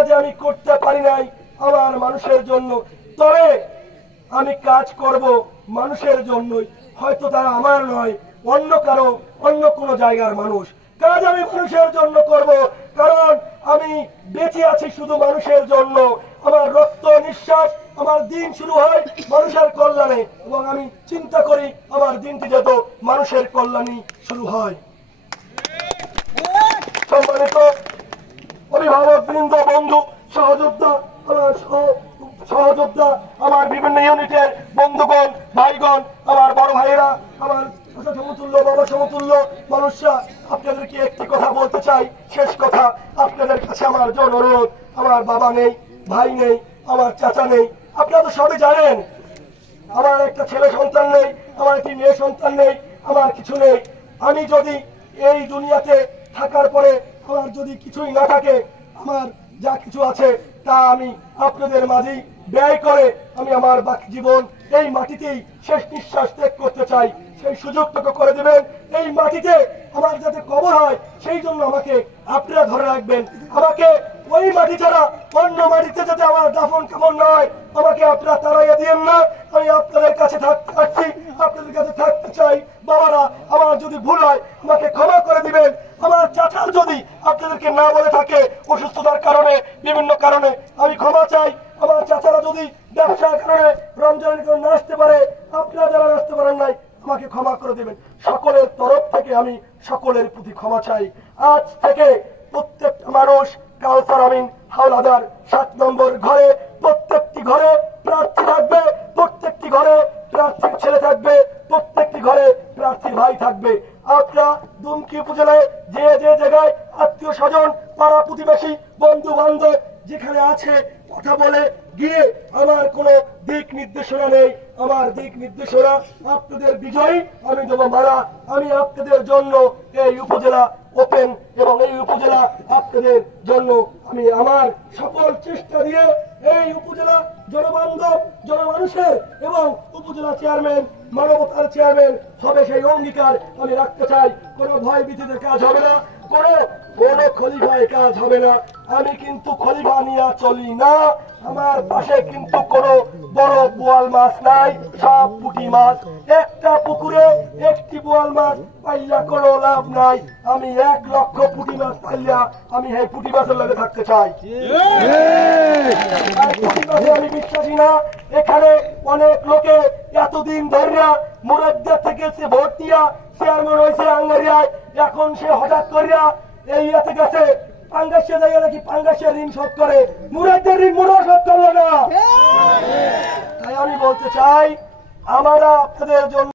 কাজ আমি করতে পারি নাই আমার মানুষের জন্য, তবে আমি কাজ করব মানুষের জন্যই। হয়তো তারা আমার নয়, অন্য কারো, অন্য কোনো জায়গার মানুষ। কাজ আমি মানুষের জন্য করব, কারণ আমি বেঁচে আছি শুধু মানুষের জন্য। আমার রক্ত নিঃশ্বাস, আমার দিন শুরু হয় মানুষের কল্যাণে, এবং আমি চিন্তা করি আমার দিনটি যত মানুষের কল্যাণে শুরু হয়। সম্মানিত অভিভাবক বৃন্দ, বন্ধু, সহযোদ্ধা, আমার সহযোদ্ধা, আমার বিভিন্ন ইউনিটের বন্ধুগণ, ভাইগণ, আমার বড় ভাইয়েরা, আমার সমতুল্য, বাবা সমতুল্য মানুষরা, আপনাদেরকে একটি কথা বলতে চাই। শেষ কথা, আপনাদের কাছে আমার জন অনুরোধ, আমার বাবা নেই, ভাই নেই, আমার চাচা নেই, আপনারা তো সবই জানেন। আমার একটা ছেলে সন্তান নেই, আমার একটি মেয়ে সন্তান নেই, আমার কিছু নেই। আমি যদি এই দুনিয়াতে থাকার পরে আমার যদি কিছুই না থাকে, আমার যা কিছু আছে তা আমি আপনাদের মাঝেই ব্যয় করে আমি আমার বাকি জীবন এই মাটিতেই শেষ নিঃশ্বাস ত্যাগ করতে চাই। সেই সুযোগটুকু করে দেবেন। এই মাটিতে আমার যাতে কবর হয় সেই জন্য আমাকে আপনারা ধরে রাখবেন। আমাকে ওই মাটি ছাড়া অন্য মাটিতে যাতে আমার দাফন কামন নয়, আমাকে আপনারা তাড়াইয়া দিয়েন না। আমি আপনাদের কাছে থাকতে পারছি, আপনাদের কাছে থাকতে চাই। বাবারা, আমার যদি ভুল হয় আমাকে ক্ষমা করে দিবেন। আমার চাচার যদি আপনাদেরকে না বলে থাকে অসুস্থতার কারণে, বিভিন্ন কারণে, আমি ক্ষমা চাই। আমার চাচারা যদি ব্যবসার কারণে, রমজানের কারণে না আসতে পারে, আপনারা যারা আসতে পারেন নাই, আমাকে ক্ষমা করে দেবেন। সকলের তরফ থেকে আমি সকলের প্রতি ক্ষমা চাই। আজ থেকে প্রত্যেকটা মানুষ কাউসার আমিন হাওলাদার 7 নম্বর ঘরে, প্রত্যেকটি ঘরে প্রার্থী থাকবে, প্রত্যেকটি ঘরে প্রার্থীর ছেলে থাকবে, প্রত্যেকটি ঘরে প্রার্থীর ভাই থাকবে। আপনারা দুমকি উপজেলায় যে যে জায়গায় আত্মীয় স্বজন, পাড়া প্রতিবেশী, বন্ধু বান্ধব যেখানে আছে, কথা বলে গিয়ে, আমার কোনো দিক নির্দেশনা নেই। আমার দিক নির্দেশনা আপনাদের বিজয়ী আমি দেবো মারা। আমি আপনাদের জন্য এই উপজেলা ওপেন, এবং এই উপজেলা আপনাদের জন্য আমি আমার সকল চেষ্টা দিয়ে এই উপজেলা জনবান্ধব, জনমানুষের এবং উপজেলা চেয়ারম্যান মানবতার চেয়ারম্যান হবে সেই অঙ্গীকার আমি রাখতে চাই। কোনো ভয় ভীতিতে কাজ হবে না, কোনো খলিফায় কাজ হবে না। আমি কিন্তু খলিফা নিয়ে চলি না। আমার পাশে কিন্তু কোনো বড় বোয়াল মাছ নাই, সব পুঁটি মাছ। একটা পুকুরে একটি বোয়াল মাছ পাইলা কোনো লাভ নাই। আমি 1 লক্ষ পুঁটি মাছ পাইলা আমি এই পুঁটি মাছের লগে থাকতে চাই। পুঁটি মাছে আমি বিশ্বাসী না। এখানে অনেক লোকে এতদিন ধরিয়া মুরাদ্দার থেকে সে ভোট দিয়া চেয়ারম্যান হয়েছে আঙ্গারিয়ায়, এখন সে হঠাৎ করিয়া এই ইয়েতে গেছে পাঙ্গাসে যাইয়া নাকি পাঙ্গাসের ঋণ শোধ করে, মুরাদের ঋণ মোটেও শোধ করলো না। তাই আমি বলতে চাই, আমরা আপনাদের জন্য